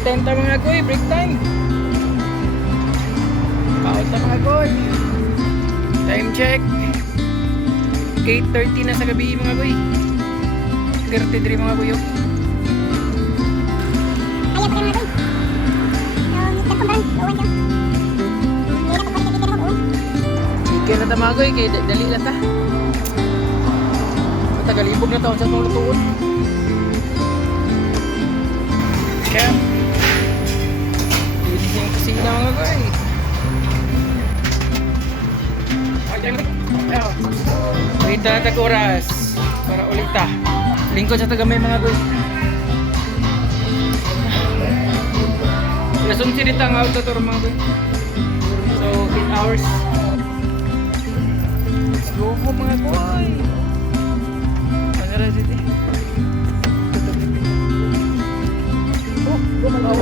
time ta mga goy, break time. Kaot ta mga goy. Time check. 8:30 na sa gabi mga goy. 33 mga goy. Oh. Chicken na ta mga goy, kay dali na ta. Matagalibog na taon sa itong lutuon. Kaya this yung kusina mga goy. Wait na tag oras para ulit ta. Lingkod sa tagamay mga goy. Lasong sinita ang auto to mga goy. So 8 hours. Let's go po mga goy. Pangalan dito. Oh, gumalaw.